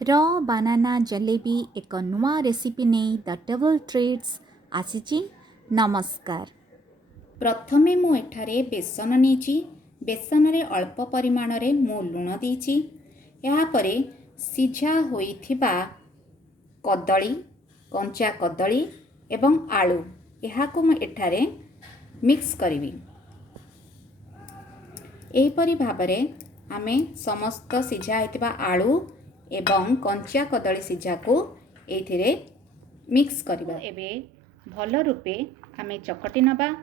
र बानाना जलेबी एक नुआ रेसिपी नहीं द टेबल ट्रिट्स आसीची। नमस्कार। प्रथमे मु एठारे बेसन नीची। बेसन रे अल्प परिमाण रे मु लुण दीची। या परे सिझा होइथिबा कदली, कंचा कदली एवं आलू यहाको मु एठारे मिक्स करिवि। एहीपरि भाबरे आमे समस्त सिझा होइथिबा आलू एवं कंचा कदली सिझा को एथिरे मिक्स करिबा। एबे भल रूपे आमे चकटी नबा।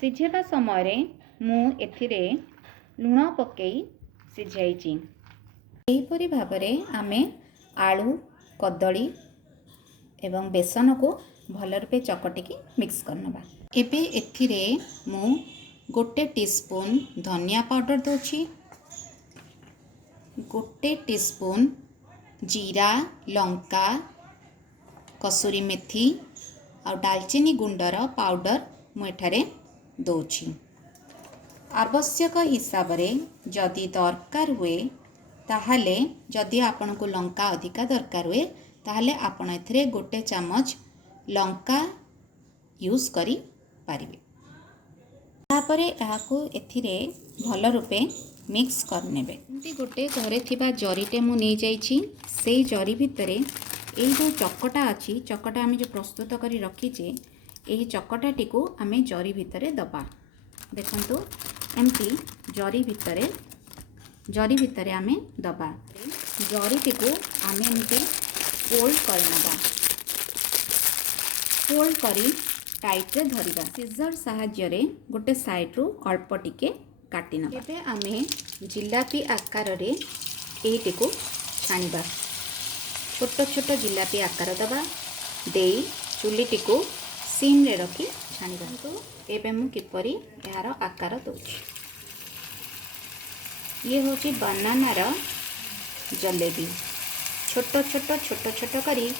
सिझेबा समय रे मु एथिरे लुण पकेई सिझाइची। एहीपरि भाबरे आमे आलू, कदली एवं बेसन को भल रूपे चकटिकी मिक्स करनबा। एबे एथिरे मु गोटे टीस्पून धनिया पाउडर दोछि, गोटे टीस्पून जीरा, लंका, कसूरी मेथी और दालचीनी गुंडर पाउडर मुठारे दोछि। आवश्यक हिसाब रे जदि दरकार हुए ताहले जदि आपन को लंका अधिका दरकार हुए ताहले आपण एथिरे गोटे चमच लंका यूज करी पारिबे। तापरे एहाको एथिरे भल रूपे मिक्स करनेबे। एमती गोटे घरे थिबा जरीटे मु नहीं जाइछि। सेई जरी भितरे एई जो चकटा अछि, चकटा आमे जो प्रस्तुत करी रखीचे एई चकटाटी को आमे जरी भितरे दबा। देखंतु एमती जरी भितरे आमे दबा। जरीटी को आमे एमती फोल्ड करनबा। फोल्ड करी टाइट रे धरिबा। सीजर साहाय्य रे गोटे साइड रु अल्प टिके काटी नबा। एबे आमे जिलापी आकार रे एटी को छानिबा। छोट छोट जिलापी आकार दबा देई चुलीटी को सिम रे रखी छानिबा। तो एबे मु किपरि यार आकार दोछि। ये होची बनाना रो जलेबी। छोट छोट करी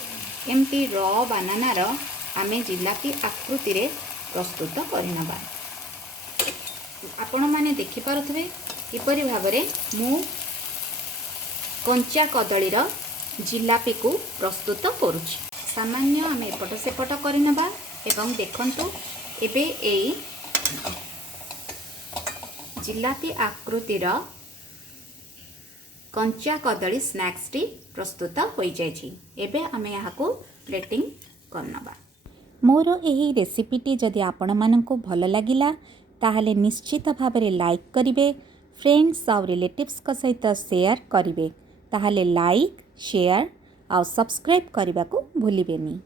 एमती रॉ बनाना रो आमे जिलापी आकृति रे प्रस्तुत करनबा। आपण माने देखि पारुथबे किपरि भाबरे मु कंचा कदली रो जिलापी को प्रस्तुत करुछि। सामान्य आमे एपट सेपट करनबा एवं देखंतु एबे एई जिलापी आकृति रो कंचा कदली स्नैक्स टी प्रस्तुत होई जायछि। एबे आमे याको प्लेटिंग करनबा। मोर एही रेसिपीटी जदि आपण मानकु भल लागिला ताहले निश्चित भाबरे लाइक करिवे, फ्रेंड्स और रिलेटिव्स का सहित शेयर करिवे। ताहले लाइक, शेयर और सब्सक्राइब करने को भूलिबेनी।